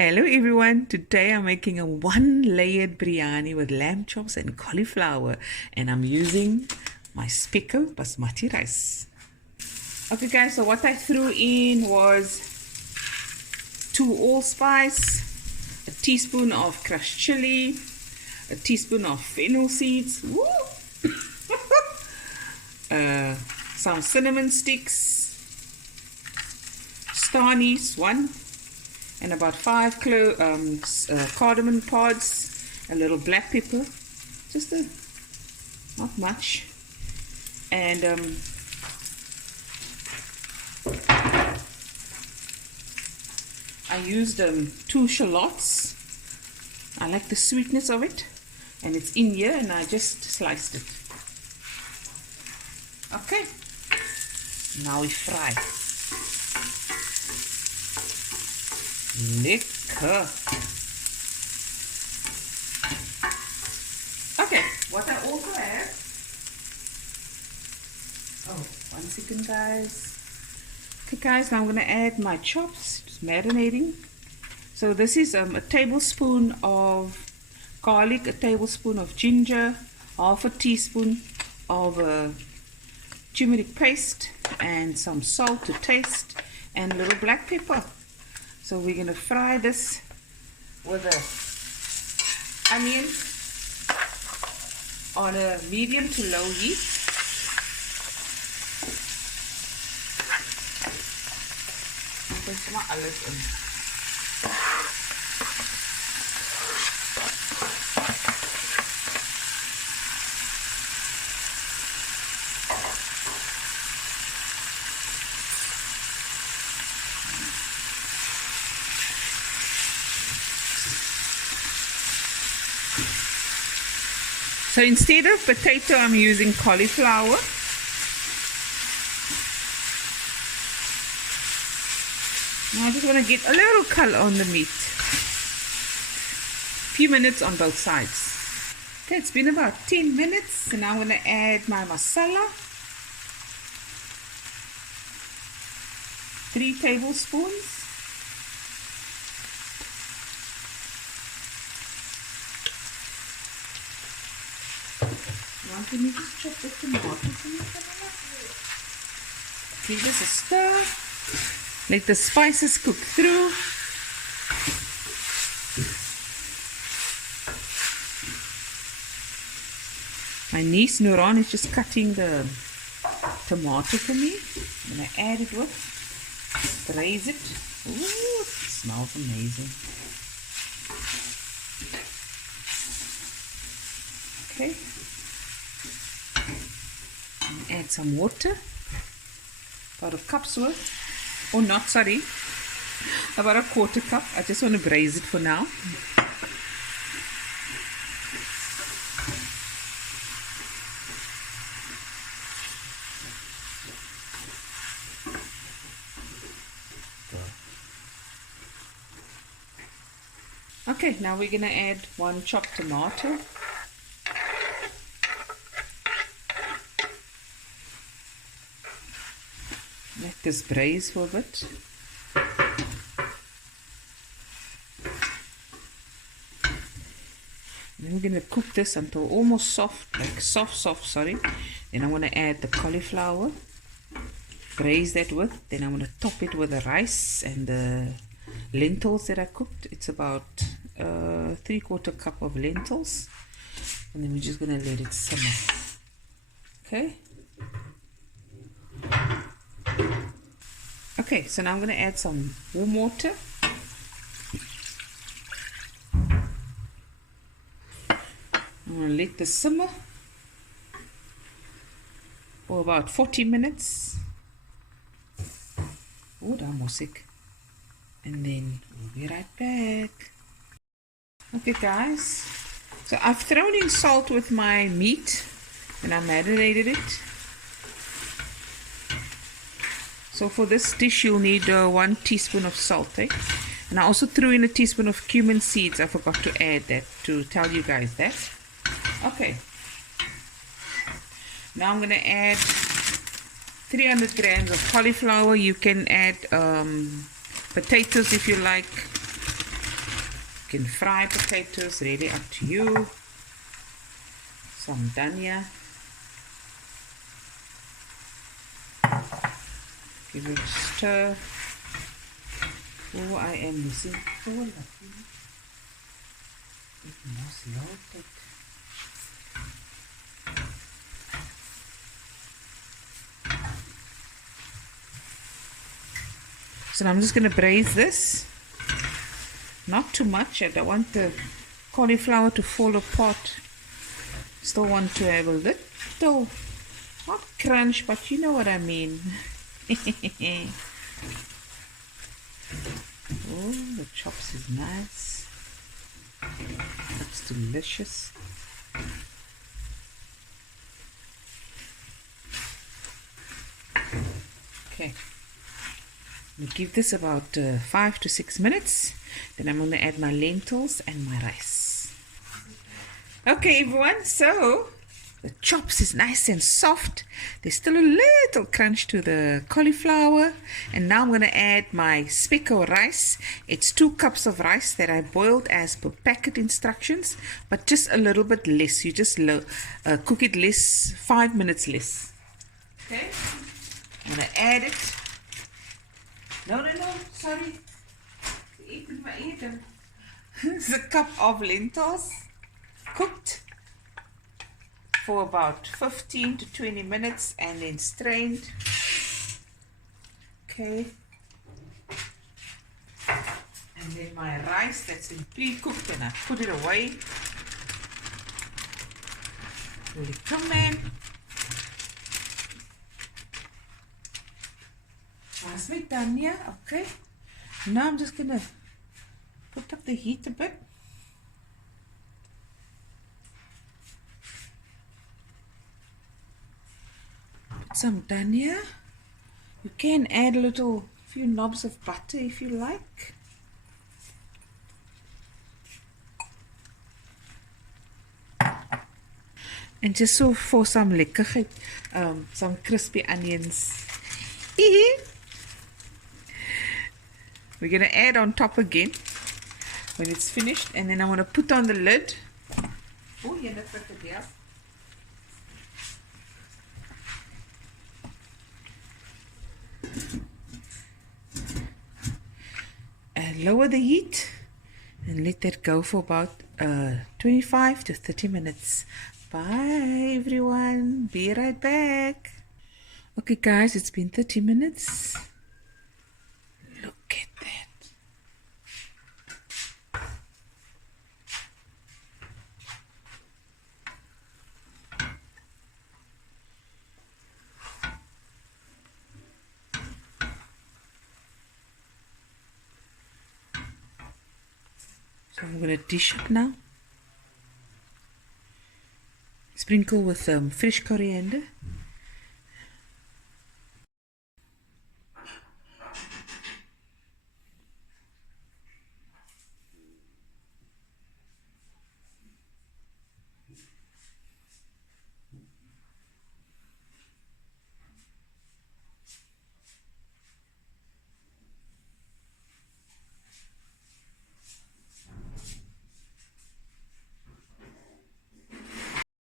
Hello everyone, today I'm making a one-layered biryani with lamb chops and cauliflower, and I'm using my Spekko Basmati Rice. Okay guys, so what I threw in was 2 allspice, a teaspoon of crushed chili, a teaspoon of fennel seeds, some cinnamon sticks, star anise, 1, and about 5 cardamom pods, a little black pepper, just not much, and I used 2 shallots. I like the sweetness of it, and it's in here, and I just sliced it. Okay, now we fry. Lekker. Okay, what I also have, oh, 1 second guys. Okay guys, now I'm going to add my chops, just marinating. So this is a tablespoon of garlic, a tablespoon of ginger, half a teaspoon of turmeric paste, and some salt to taste, and a little black pepper. So we're going to fry this with the onions on a medium to low heat. So instead of potato, I'm using cauliflower. Now I just want to get a little color on the meat. A few minutes on both sides. Okay, it's been about 10 minutes, and now I'm going to add my masala. 3 tablespoons. Can you just chop the tomatoes in it? Give this a stir. Let the spices cook through. My niece Nuran is just cutting the tomato for me. I'm going to add it with, braise it. Ooh, it smells amazing. Okay. Add some water, about a cup's worth, or not, sorry, about a 1/4 cup. I just want to braise it for now. Okay, now we're going to add 1 chopped tomato. Let this braise for a bit. Then we're going to cook this until almost soft, like soft, sorry. Then I'm going to add the cauliflower, braise that with. Then I'm going to top it with the rice and the lentils that I cooked. It's about 3/4 cup of lentils. And then we're just going to let it simmer. Okay. Okay, so now I'm going to add some warm water. I'm going to let this simmer for about 40 minutes. Oh, damn, sick. And then we'll be right back. Okay, guys. So I've thrown in salt with my meat and I marinated it. So for this dish you'll need 1 teaspoon of salt, eh? And I also threw in a teaspoon of cumin seeds. I forgot to add that, to tell you guys that. Okay. Now I'm going to add 300 grams of cauliflower. You can add potatoes if you like. You can fry potatoes, really up to you. Some dhania. Give it a stir. Oh, I am missing. Oh, lovely. It must load it. So now I'm just going to braise this. Not too much. I don't want the cauliflower to fall apart. Still want to have a little, not crunch, but you know what I mean. Oh, the chops is nice. Looks delicious. Okay. I'm going to give this about 5 to 6 minutes. Then I'm going to add my lentils and my rice. Okay, everyone. So the chops is nice and soft. There's still a little crunch to the cauliflower. And now I'm going to add my Spekko rice. It's 2 cups of rice that I boiled as per packet instructions, but just a little bit less. You just cook it less, 5 minutes less. Okay. I'm going to add it. No, sorry. It's a cup of lentils cooked for about 15 to 20 minutes and then strained. Okay. And then my rice that's been pre-cooked and I put it away. Really come in. That's me done here. Okay. Now I'm just gonna put up the heat a bit. Put some dhania. You can add a few knobs of butter if you like. And just so for some lekkerheid, some crispy onions. We're going to add on top again when it's finished, and then I'm going to put on the lid. Oh, yeah, that's what it is. And lower the heat and let that go for about 25 to 30 minutes. Bye, everyone. Be right back. Okay, guys, it's been 30 minutes. Look at that. So I'm going to dish it now. Sprinkle with fresh coriander.